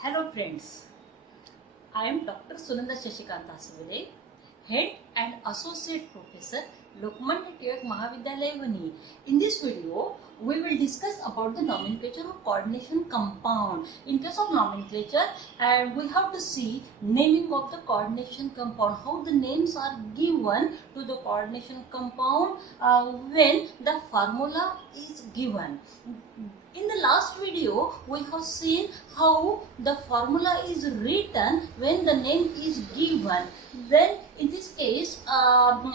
Hello friends, I am Dr. Sunanda Shashikanta Asivade, Head and Associate Professor, Lokmanya Tilak Mahavidyalaya Vani. In this video, we will discuss about the nomenclature of coordination compound. In case of nomenclature, and we have to see naming of the coordination compound, how the names are given to the coordination compound when the formula is given. In the last video, we have seen how the formula is written when the name is given. Then in this case,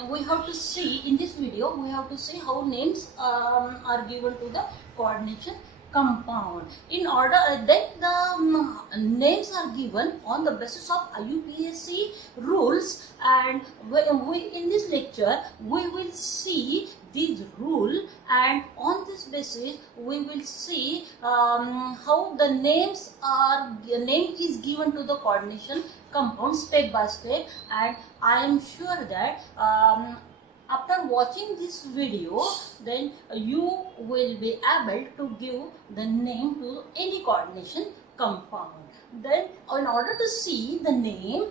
we have to see, in this video, we have to see how names are given to the coordination compound. In order, then the names are given on the basis of IUPAC rules, and we in this lecture we will see this rule, and on this basis we will see how the name is given to the coordination compound step by step. And I am sure that after watching this video, then you will be able to give the name to any coordination compound. Then in order to see the name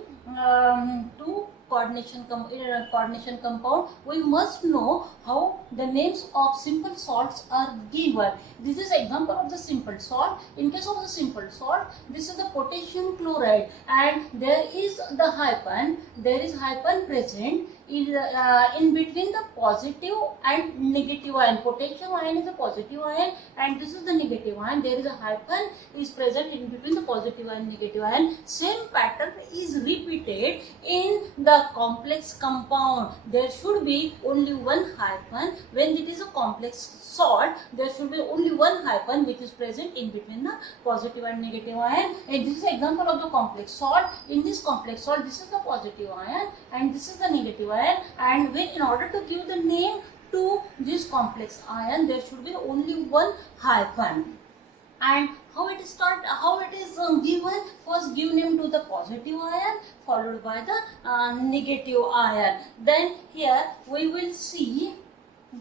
to coordination compound, we must know how the names of simple salts are given. This is example of the simple salt. In case of the simple salt, this is the potassium chloride, and there is the hyphen. There is hyphen present in between the positive and negative ion. Potassium ion is a positive ion, and this is the negative ion. There is a hyphen is present in between the positive and negative ion. Same pattern is repeated in the complex compound. There should be only one hyphen. When it is a complex salt, there should be only one hyphen which is present in between the positive and negative ion. And this is an example of the complex salt. In this complex salt, this is the positive ion and this is the negative ion. And when, in order to give the name to this complex ion, there should be only one hyphen. And how it is given? First give name to the positive ion, followed by the negative ion. Then here we will see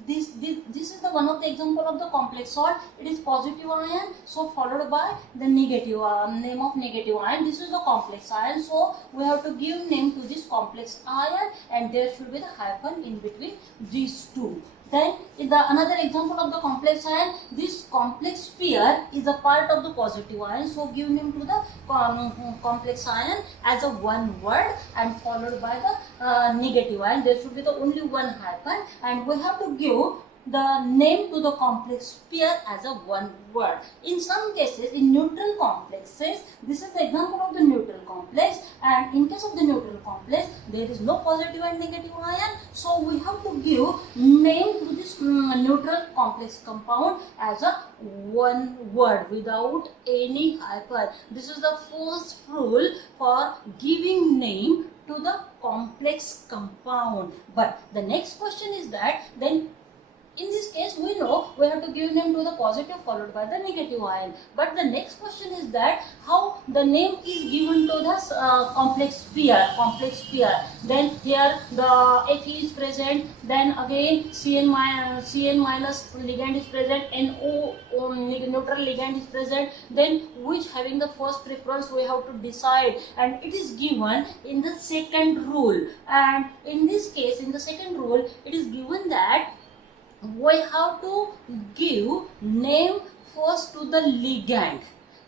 this is the one of the example of the complex salt. It is positive ion, so followed by the negative name of negative ion. This is the complex ion, so we have to give name to this complex ion, and there should be the hyphen in between these two. Then in the another example of the complex ion, this complex pair is a part of the positive ion, so give name to the complex ion as a one word, and followed by the negative ion. There should be the only one hyphen, and we have to give the name to the complex pair as a one word. In some cases, in neutral complexes, this is the example of the neutral complex, and in case of the neutral complex, there is no positive and negative ion, so we have to give name to this neutral complex compound as a one word without any hyphen. This is the first rule for giving name to the complex compound. But the next question is that, then in this case, we know we have to give name to the positive followed by the negative ion. But the next question is that how the name is given to the complex pair. Then here the Fe is present. Then again Cn minus ligand is present. NO neutral ligand is present. Then which having the first preference we have to decide, and it is given in the second rule. And in this case, in the second rule, it is given that we have to give name first to the ligand.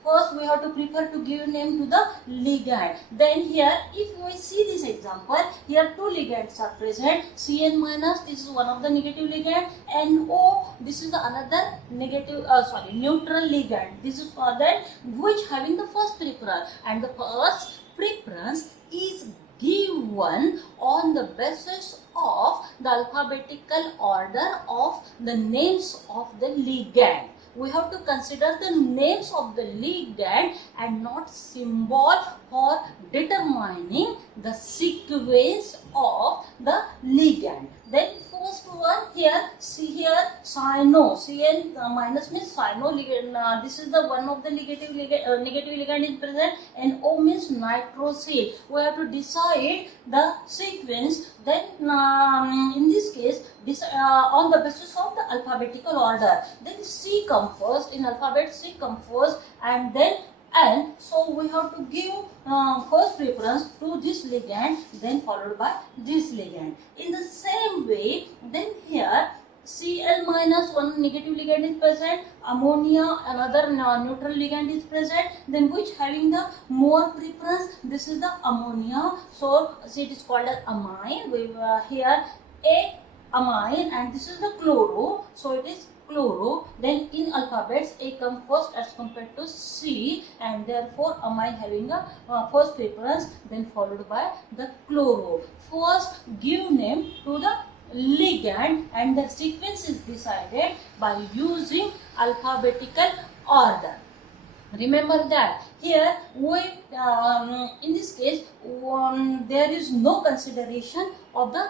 First we have to prefer to give name to the ligand. Then here, if we see this example, here two ligands are present. Cn minus, this is one of the negative ligand. NO, this is the another negative, neutral ligand. This is for that which having the first preference, and the first preference is given on the basis of the alphabetical order of the names of the ligand. We have to consider the names of the ligand and not symbol for determining the sequence of the ligand. Then first one here, see here cyano, Cn minus means cyano ligand. This is the one of the negative ligand is present, and O means nitrosyl. We have to decide the sequence. Then in this case, on the basis of the alphabetical order. Then C come first, in alphabet C come first, and then and so we have to give first preference to this ligand, then followed by this ligand. In the same way, then here Cl minus one negative ligand is present, ammonia another neutral ligand is present, then which having the more preference, this is the ammonia, so it is called as amine. We here A amine and this is the chloro, so it is chloro. Then in alphabets A come first as compared to C, and therefore amine having a first preference, then followed by the chloro. First give name to the ligand and the sequence is decided by using alphabetical order. Remember that here we in this case there is no consideration of the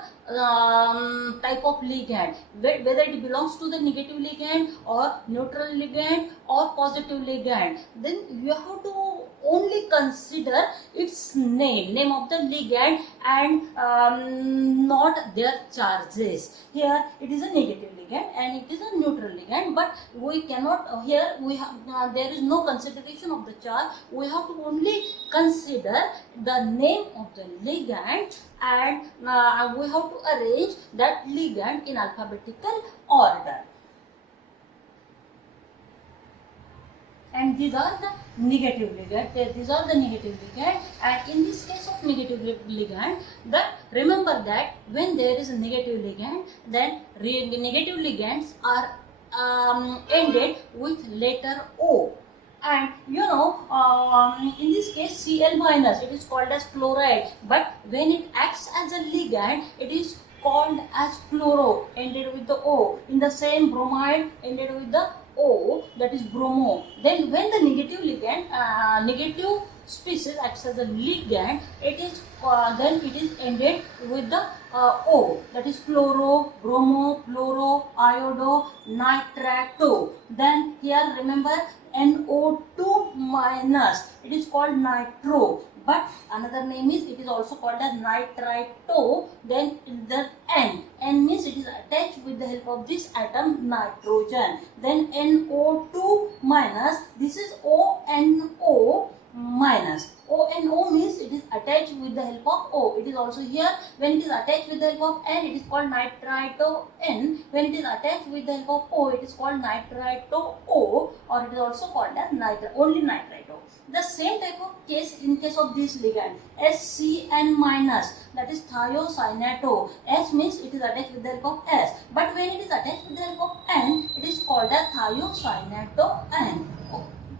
type of ligand, whether it belongs to the negative ligand or neutral ligand or positive ligand. Then you have to only consider its name of the ligand and not their charges. Here it is a negative ligand and it is a neutral ligand, but we cannot here we have there is no consideration of the charge. We have to only consider the name of the ligand and we have to arrange that ligand in alphabetical order. And these are the negative ligand. These are the negative ligand, and in this case of negative ligand, remember that when there is a negative ligand, then negative ligands are ended with letter O. And you know, in this case Cl minus, it is called as chloride, but when it acts as a ligand, it is called as chloro, ended with the O. In the same bromide, ended with the O, that is bromo. Then when the negative ligand, negative species acts as a ligand, it is then it is ended with the O, that is chloro, bromo, fluoro, iodo, nitrato. Then here remember NO2 minus, it is called nitro, but another name is it is also called as nitrito. Then the N means it is attached with the help of this atom nitrogen. Then NO2 minus, this is ONO minus. ONO means it is attached with the help of O. It is also here when it is attached with the help of N, it is called nitrito N. When it is attached with the help of O, it is called nitrito O, or it is also called as only nitrito. The same type of case in case of this ligand SCN minus, that is thiocyanato. S means it is attached with the help of S, but when it is attached with the help of N, it is called as thiocyanato N.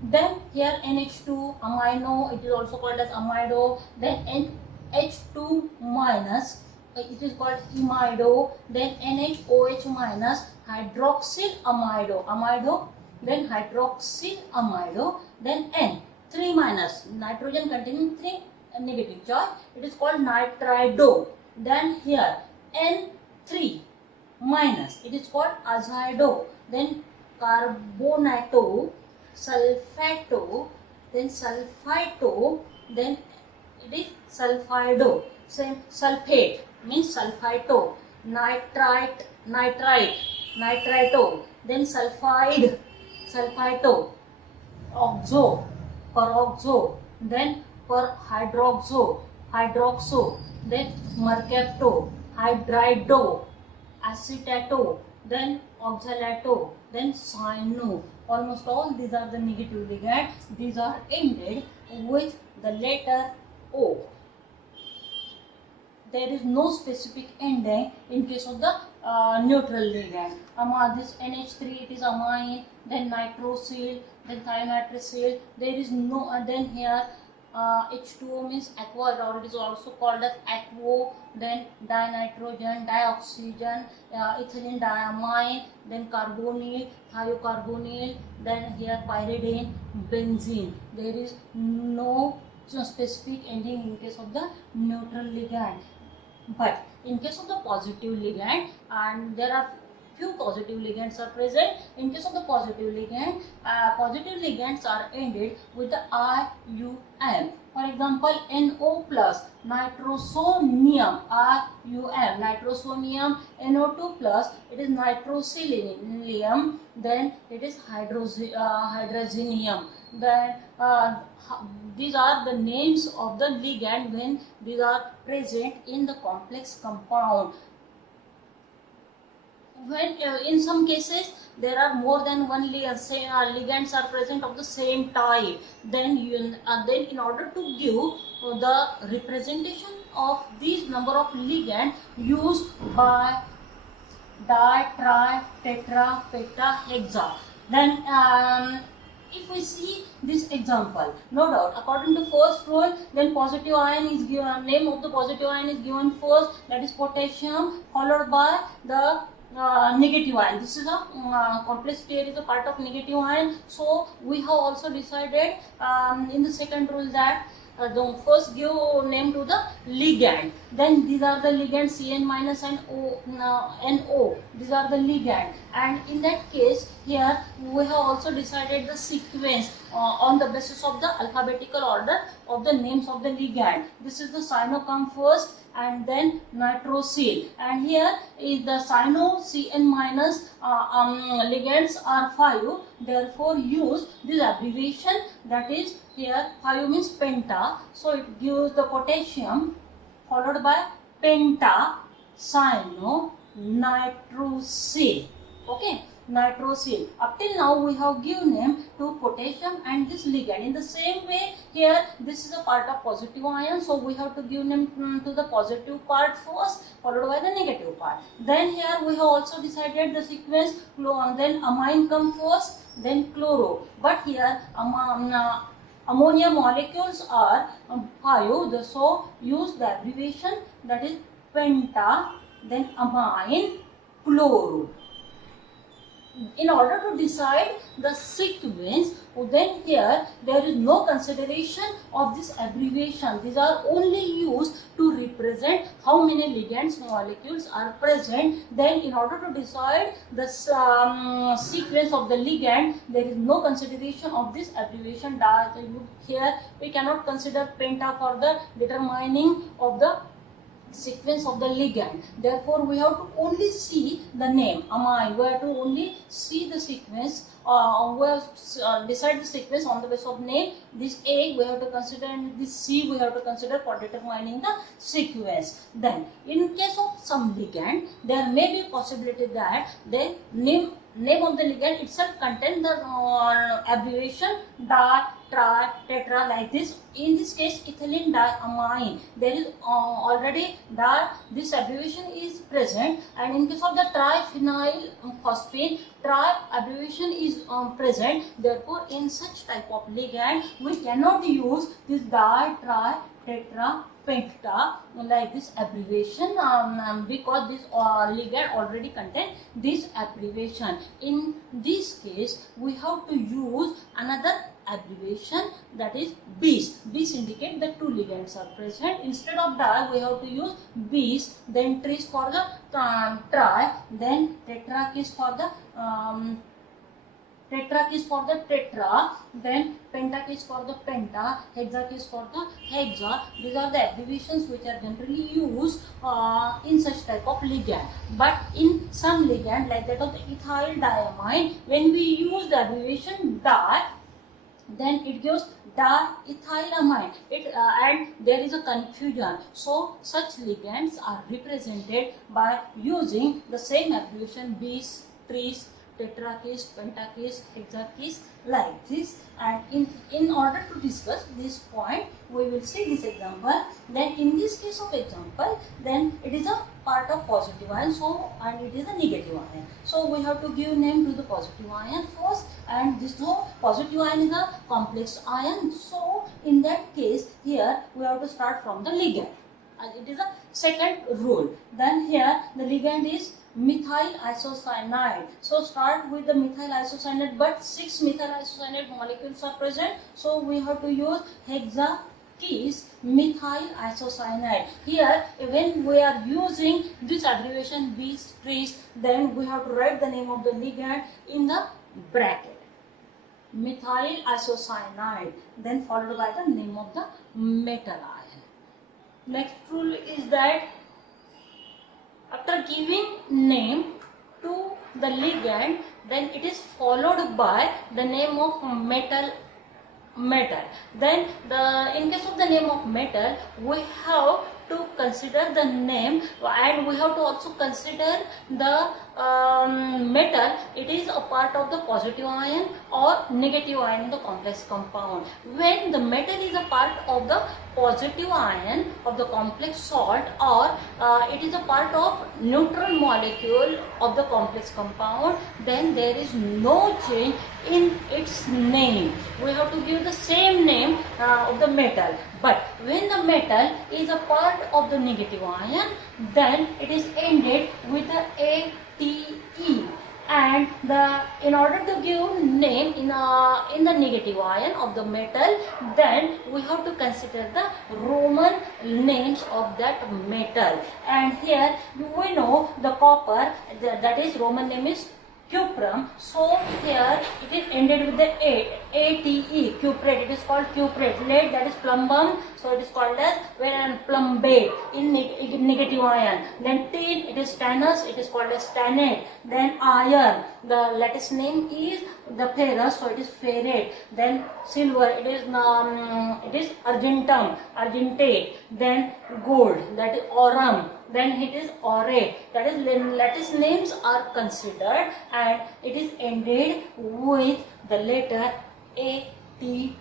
Then here NH2 amino, it is also called as amido. Then NH2 minus, it is called imido. Then NHOH minus, hydroxyl amido. Then hydroxyl amido. Then N 3 minus, nitrogen containing 3 negative charge, it is called nitrido. Then here N3 minus, it is called azido. Then carbonato, sulfato, then sulfito, then it is sulfido. Same sulfate means sulfito, nitrite, nitrito, then sulfide, sulfito, oxo, peroxo, then hydroxo, then mercapto, hydrido, acetato, then oxalato, then cyano. Almost all these are the negative ligand. These are ended with the letter O. There is no specific ending in case of the neutral ligand. This NH3, it is amine, then nitrosyl, then thionitrosyl. There is no, then here H2O means aqua, or it is also called as aquo, then dinitrogen, dioxygen, ethylene diamine, then carbonyl, thiocarbonyl, then here pyridine, benzene. There is no specific ending in case of the neutral ligand. But in case of the positive ligand, and there are few positive ligands are present. In case of the positive ligand, positive ligands are ended with the IUM. For example, NO plus, nitrosonium, IUM, nitrosonium, NO2 plus, it is nitroselenium, then it is hydrogenium. then these are the names of the ligand when these are present in the complex compound. When in some cases there are more than one ligands are present of the same type, then then in order to give the representation of these number of ligand used by di, tri, tetra, penta, hexa. Then if we see this example, no doubt, according to first rule, then positive ion is given, name of the positive ion is given first, that is potassium, followed by the negative ion. This is a complex pair is a part of negative ion. So we have also decided in the second rule that the first give name to the ligand. Then these are the ligands Cn minus and NO. These are the ligand, and in that case here we have also decided the sequence on the basis of the alphabetical order of the names of the ligand. This is the cyano come first and then nitrosyl, and here is the cyano Cn minus ligands are 5, therefore use this abbreviation, that is here 5 means penta, so it gives the potassium followed by penta cyano nitrosyl. Okay, nitrosyl. Up till now we have given name to potassium and this ligand. In the same way here this is a part of positive ion, so we have to give name to the positive part first, followed by the negative part. Then here we have also decided the sequence, then amine come first, then chloro. But here ammonia molecules are 5, so use the abbreviation, that is penta, then amine, chloro. In order to decide the sequence, then here there is no consideration of this abbreviation. These are only used to represent how many ligands molecules are present. Then in order to decide the sequence of the ligand, there is no consideration of this abbreviation. Here we cannot consider penta for the determining of the sequence of the ligand. Therefore we have to only see the name amine. We have to only see the sequence, we have decide the sequence on the basis of name. This A we have to consider and this C we have to consider for determining the sequence. Then in case of some ligand, there may be possibility that the name of the ligand itself contain the abbreviation di, tri, tetra, like this. In this case ethylene diamine, there is already di, this abbreviation is present, and in case of the triphenyl phosphine, tri abbreviation is present. Therefore in such type of ligand we cannot use this di, tri, tetra, penta like this abbreviation because this ligand already contain this abbreviation. In this case we have to use another abbreviation, that is bis. Bis indicate the two ligands are present. Instead of di we have to use bis, then tris for the tri, then tetrakis for the tetrakis for the tetra, then pentakis for the penta, hexakis for the hexa. These are the abbreviations which are generally used in such type of ligand. But in some ligand like that of the ethyl diamine, when we use the abbreviation di, then it gives diethylamine. And there is a confusion. So such ligands are represented by using the same abbreviation bis, tris, tetrakis, pentakis, hexakis, like this. And in order to discuss this point, we will see this example. Then in this case of example, then it is a part of positive ion, so and it is a negative ion. So we have to give name to the positive ion first, and this positive ion is a complex ion. So in that case, here we have to start from the ligand. It is a second rule. Then here the ligand is methyl isocyanide. So start with the methyl isocyanide, but 6 methyl isocyanide molecules are present. So we have to use hexakis methyl isocyanide. Here when we are using this abbreviation bis, tris, then we have to write the name of the ligand in the bracket. Methyl isocyanide, then followed by the name of the metal ion. Next rule is that after giving name to the ligand, then it is followed by the name of metal metal. Then in case of the name of metal, we have to consider the name, and we have to also consider the metal. It is a part of the positive ion or negative ion in the complex compound. When the metal is a part of the positive ion of the complex salt, or it is a part of neutral molecule of the complex compound, then there is no change in its name. We have to give the same name of the metal. But when the metal is a part of the negative ion, then it is ended with the ATE. And in order to give name in the negative ion of the metal, then we have to consider the Roman names of that metal. And here we know the copper, that is Roman name is cuprum. So here it is ended with the ATE, cuprate. It is called cuprate. Lead, that is plumbum, so it is called as plumbate in negative ion. Then tin, it is tannous, it is called as tannate. Then iron, the lattice name is the ferrous, so it is ferrate. Then silver, it is argentum, argentate. Then gold, that is aurum. Then it is aurate, that is lattice names are considered, and it is ended with the letter ATE.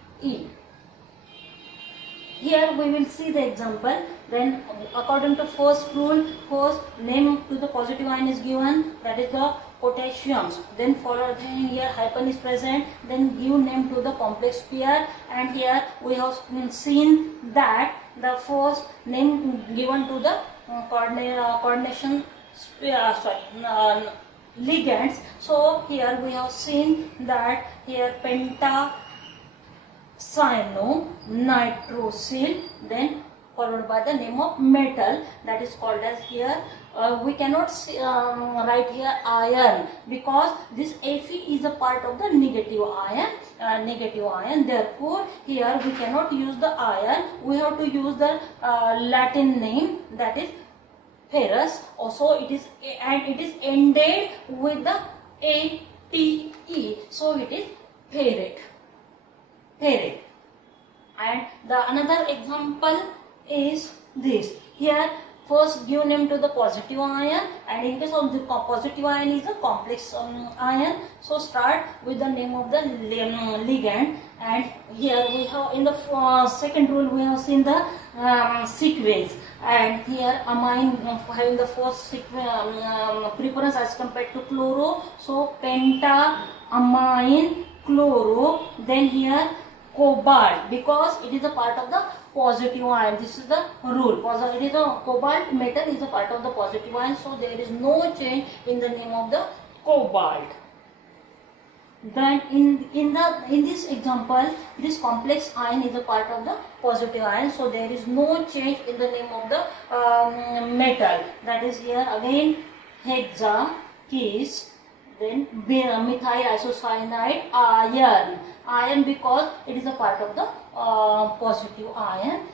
Here we will see the example. Then according to first rule, first name to the positive ion is given, that is the potassium. Then followed here hyphen is present, then give name to the complex pair. And here we have seen that the first name given to the coordination ligands. So here we have seen that here pentacyano-nitrosyl, then followed by the name of metal, that is called as here. We cannot write here iron, because this Fe is a part of the negative ion. Therefore here we cannot use the iron. We have to use the Latin name, that is ferrous. Also it is, and it is ended with the ATE, so it is ferrate. And the another example is this. Here first give name to the positive ion, and in case of the positive ion is a complex ion, so start with the name of the ligand. And here we have in the second rule we have seen the sequence, and here amine having the first preference as compared to chloro, so penta-amine chloro. Then here cobalt, because it is a part of the positive ion. This is the rule. It is a cobalt metal is a part of the positive ion, so there is no change in the name of the cobalt. Then in this example, this complex ion is a part of the positive ion, so there is no change in the name of the metal. That is here again hexa, Kis, then methyl isocyanide, iron, because it is a part of the positive ion.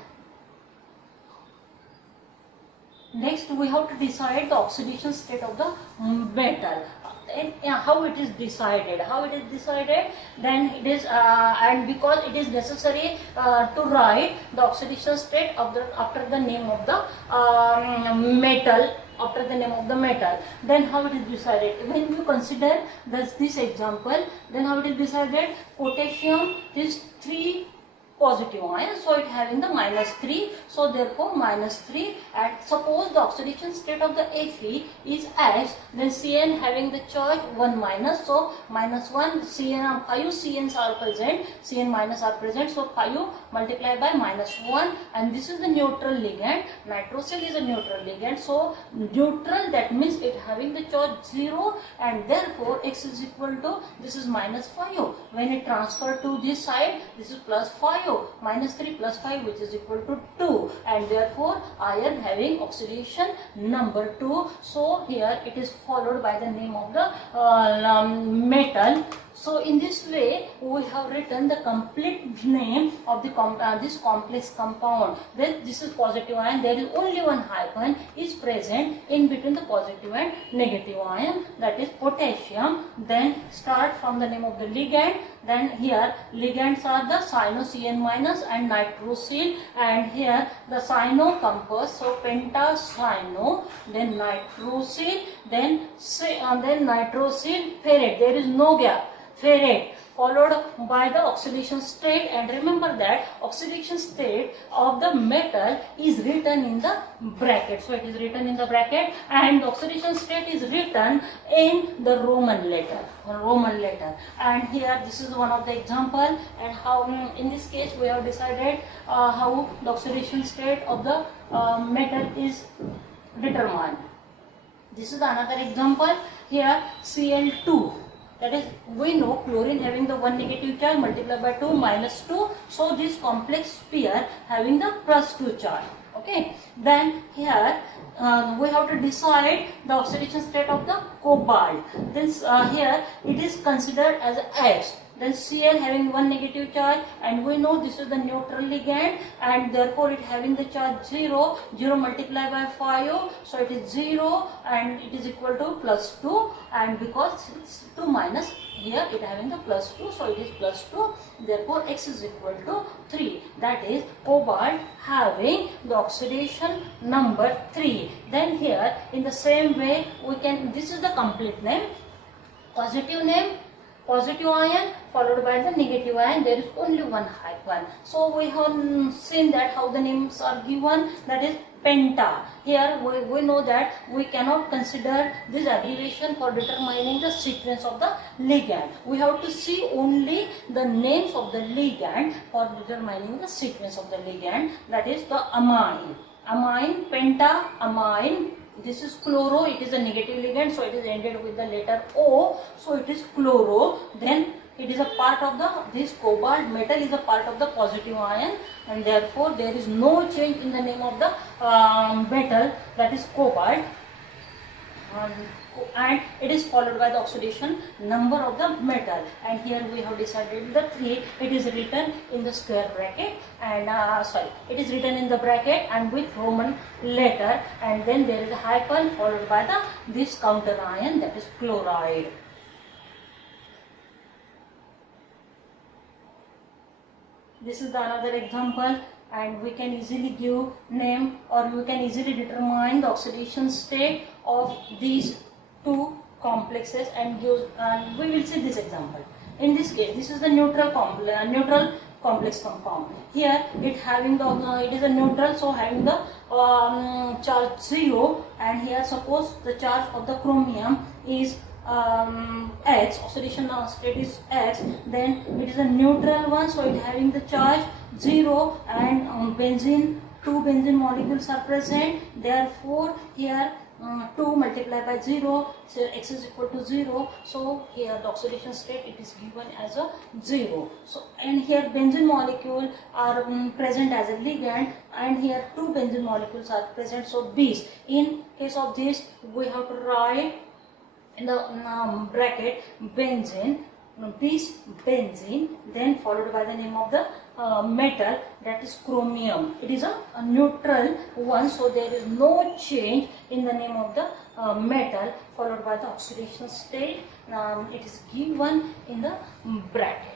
Next we have to decide the oxidation state of the metal. And how it is decided? Then it is and because it is necessary to write the oxidation state of the after the name of the metal. Then how it is decided? When you consider this example, then how it is decided? Potassium is 3 positive ion, so it having the -3, so therefore -3. And suppose the oxidation state of the Fe is H, then Cn having the charge 1 minus, so -1, Cn 5 Cns are present, Cn minus are present, so 5 multiplied by -1, and this is the neutral ligand. Nitrosyl is a neutral ligand, so neutral, that means it having the charge 0, and therefore X is equal to, this is -5. When it transfer to this side, this is +5. -3 plus 5, which is equal to 2, and therefore iron having oxidation number 2. So here it is followed by the name of the metal. So in this way we have written the complete name of the this complex compound. Then this is positive ion, there is only one hyphen is present in between the positive and negative ion, that is potassium. Then start from the name of the ligand, then here ligands are the cyano-CN minus and nitrosyl, and here the cyano compass, so pentacyano, then nitrosyl, then nitrosyl ferrate, there is no gap, ferrate, followed by the oxidation state. And remember that oxidation state of the metal is written in the bracket, so it is written in the bracket, and the oxidation state is written in the Roman letter. And here this is one of the example, and how in this case we have decided how the oxidation state of the metal is determined. This is another example. Here Cl2, that is, we know chlorine having the 1 negative charge multiplied by 2 minus 2, so this complex pair having the plus 2 charge. Okay, then here we have to decide the oxidation state of the cobalt. Then here it is considered as X. Then Cl having 1 negative charge, and we know this is the neutral ligand, and therefore it having the charge 0, 0 multiplied by 5, so it is 0 and it is equal to plus 2, and because it's 2 minus, here it having the plus 2, so it is plus 2, therefore X is equal to 3, that is cobalt having the oxidation number 3. Then here in the same way we can, this is the complete name, positive name, positive ion followed by the negative ion, there is only one hyphen. So we have seen that how the names are given, that is penta. Here we know that we cannot consider this abbreviation for determining the sequence of the ligand. We have to see only the names of the ligand for determining the sequence of the ligand, that is the amine. Amine, penta, amine. This is chloro, it is a negative ligand, so it is ended with the letter O, so it is chloro. Then it is a part of the, this cobalt metal is a part of the positive ion, and therefore there is no change in the name of the metal, that is cobalt. And it is followed by the oxidation number of the metal, and here we have decided the 3, it is written in the square bracket, and it is written in the bracket and with Roman letter, and then there is a hyphen followed by the this counter ion, that is chloride. This is the another example, and we can easily give name, or we can easily determine the oxidation state of these two complexes, and we will see this example. In this case, this is the neutral complex compound. Here it having the it is a neutral, so having the charge 0, and here suppose the charge of the chromium is X, oxidation state is X, then it is a neutral one, so it having the charge 0, and benzene, 2 benzene molecules are present, therefore here 2 multiplied by 0, so X is equal to 0, so here the oxidation state it is given as a 0. So, and here benzene molecule are present as a ligand, and here 2 benzene molecules are present, so these, in case of this we have to write in the bracket benzene, this benzene, then followed by the name of the metal, that is chromium. It is a neutral one, so there is no change in the name of the metal, followed by the oxidation state. It is given in the bracket.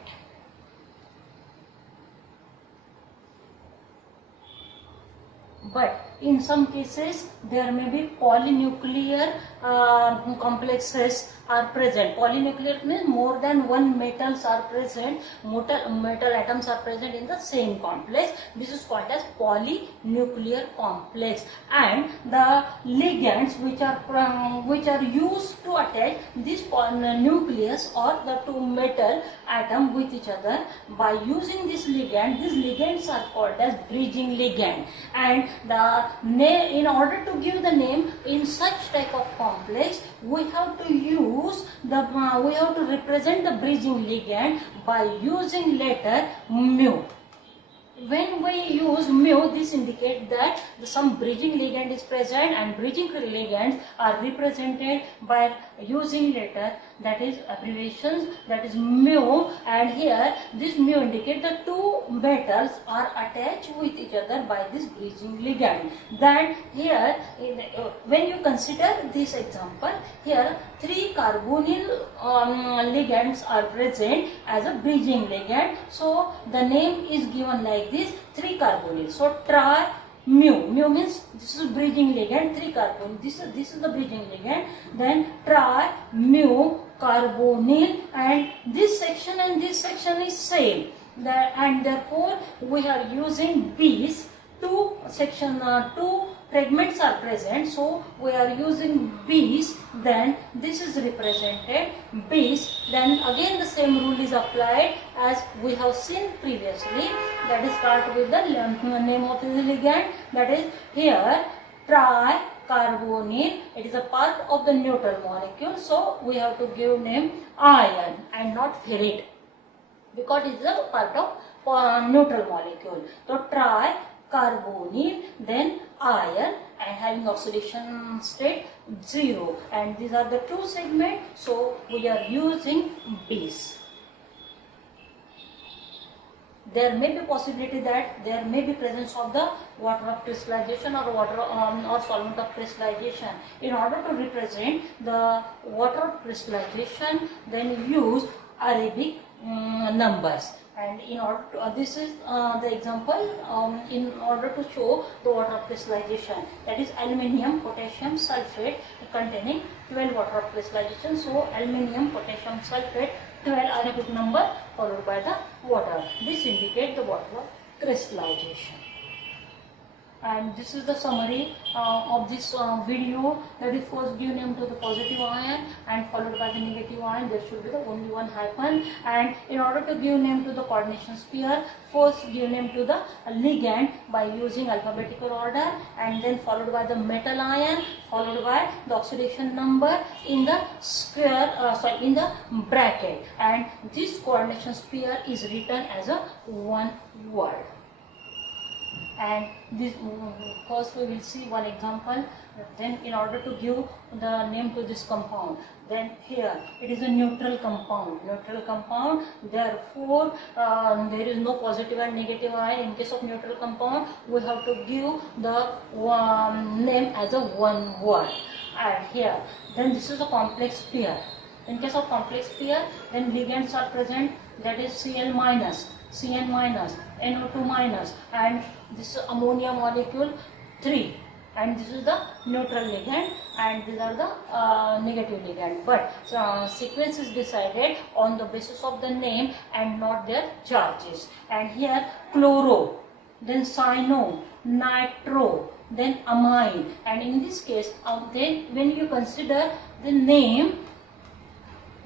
But in some cases there may be polynuclear complexes are present. Polynuclear means more than one metals are present, metal atoms are present in the same complex. This is called as polynuclear complex, and the ligands which are used to attach this nucleus or the two metal atom with each other, by using this ligand, these ligands are called as bridging ligand. And in order to give the name in such type of complex, we have to represent the bridging ligand by using letter mu. when we use mu, this indicates that some bridging ligand is present, and bridging ligands are represented by using letter, that is abbreviations, that is mu, and here this mu indicates the two metals are attached with each other by this bridging ligand. Then here when you consider this example, here three carbonyl ligands are present as a bridging ligand, so the name is given like this, 3 carbonyl. So tri mu means this is bridging ligand, 3 carbonyl, this is the bridging ligand, then tri mu carbonyl, and this section and this section is same, and therefore we are using bis, two fragments are present, so we are using bis, then this is represented bis, then again the same rule is applied as we have seen previously, that is start with the name of the ligand, that is here tricarbonyl, it is a part of the neutral molecule, so we have to give name iron and not ferrite, because it is a part of neutral molecule. So tricarbonyl, then iron, and having oxidation state 0, and these are the two segments, so we are using bis. There may be possibility that there may be presence of the water of crystallization or water or solvent of crystallization. In order to represent the water of crystallization, then use Arabic numbers. And in order to, this is the example in order to show the water of crystallization, that is aluminium potassium sulfate containing 12 water of crystallization. So aluminium potassium sulfate 12 Arabic number followed by the water. This indicates the water of crystallization. And this is the summary of this video, that is first give name to the positive ion and followed by the negative ion. There should be the only one hyphen, and in order to give name to the coordination sphere, first give name to the ligand by using alphabetical order, and then followed by the metal ion, followed by the oxidation number in the square, in the bracket, and this coordination sphere is written as a one word. And this first we will see one example, then in order to give the name to this compound, then here it is a neutral compound, therefore there is no positive and negative ion. In case of neutral compound, we have to give the name as a one word. And here then this is a complex pair. In case of complex pair, then ligands are present, that is Cl minus, Cn minus, NO2 minus, and this is ammonia molecule 3, and this is the neutral ligand, and these are the negative ligand. But sequence is decided on the basis of the name and not their charges. And here chloro, then cyano, nitro, then amine, and in this case then when you consider the name,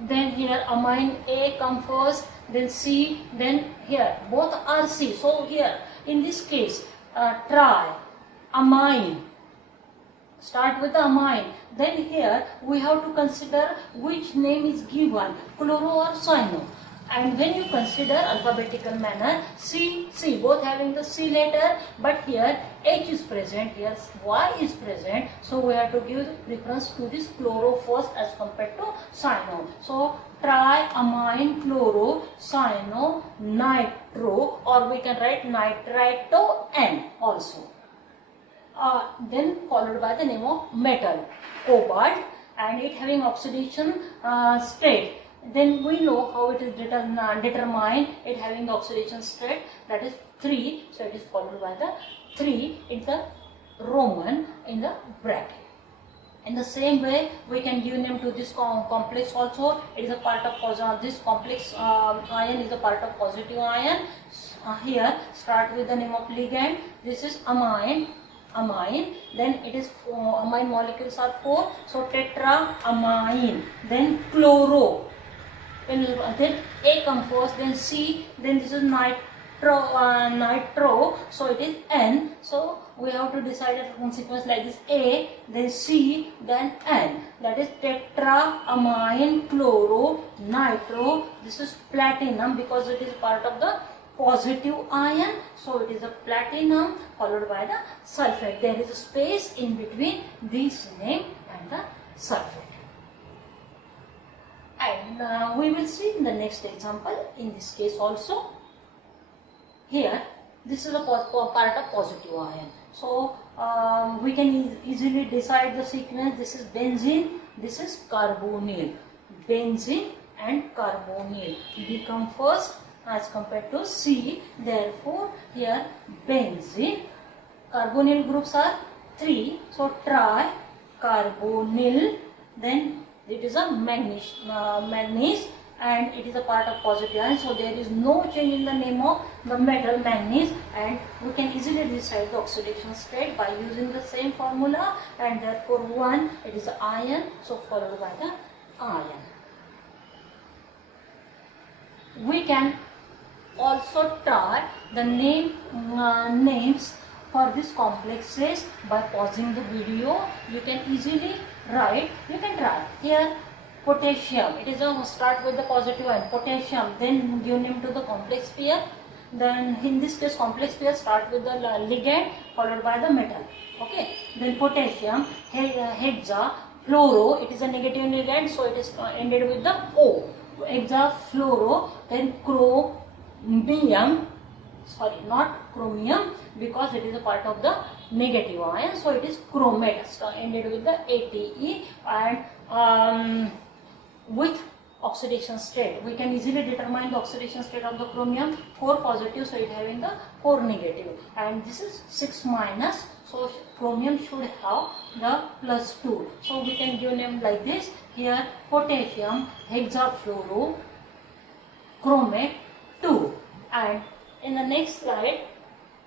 then here amine A comes first, then C, then here both are C. So here in this case tri, amine, start with the amine, then here we have to consider which name is given, chloro or cyano. And when you consider alphabetical manner, C, both having the C letter, but here H is present, here Y is present, so we have to give preference to this chloro first as compared to cyano. So triamine chloro cyano nitro, or we can write nitrito N also. Then followed by the name of metal, cobalt, and it having oxidation state. Then we know how it is determined, it having the oxidation state, that is 3, so it is followed by the 3 in the Roman in the bracket. In the same way, we can give name to this complex also. It is a part of this complex ion is a part of positive ion. Here start with the name of ligand. This is amine, then it is amine molecules are 4, so tetraamine, then chloro, then A comes first, then C, then this is nitro, so it is N. So we have to decide a sequence like this: A, then C, then N. That is tetraamine chloro nitro. This is platinum because it is part of the positive ion, so it is a platinum followed by the sulfate. There is a space in between this name and the sulfate. And we will see in the next example in this case also. Here this is a part of positive ion, so we can easily decide the sequence. This is benzene, this is carbonyl. Benzene and carbonyl, B come first as compared to C. Therefore here benzene, carbonyl groups are 3, so tri-carbonyl. Then it is a manganese and it is a part of positive ion, so there is no change in the name of the metal manganese, and we can easily decide the oxidation state by using the same formula, and therefore 1, it is iron, so followed by the iron. We can also try the names for these complexes by pausing the video. You can easily write, you can try here potassium. It is a start with the positive ion, potassium, then give name to the complex pair. Then in this case complex pair start with the ligand followed by the metal. Okay, then potassium, hexa, fluoro, it is a negative ligand, so it is ended with the O. Hexa, fluoro, then chromium, sorry, not chromium, because it is a part of the negative ion, so it is chromate, so ended with the ATE. And with oxidation state, we can easily determine the oxidation state of the chromium, 4 positive, so it having the 4 negative, and this is 6 minus, so chromium should have the +2, so we can give name like this. Here potassium, hexafluoro, chromate 2, and in the next slide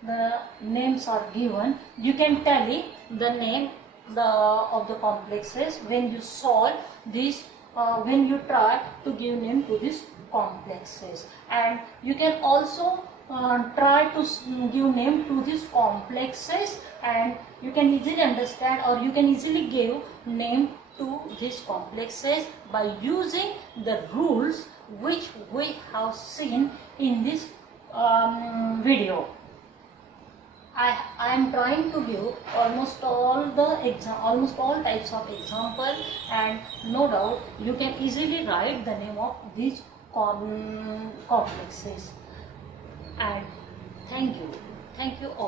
the names are given. You can tally the name of the complexes when you solve this, when you try to give name to these complexes, and you can also try to give name to these complexes, and you can easily understand or you can easily give name to these complexes by using the rules which we have seen in this video. I am trying to give almost all types of example, and no doubt you can easily write the name of these complexes. And thank you all.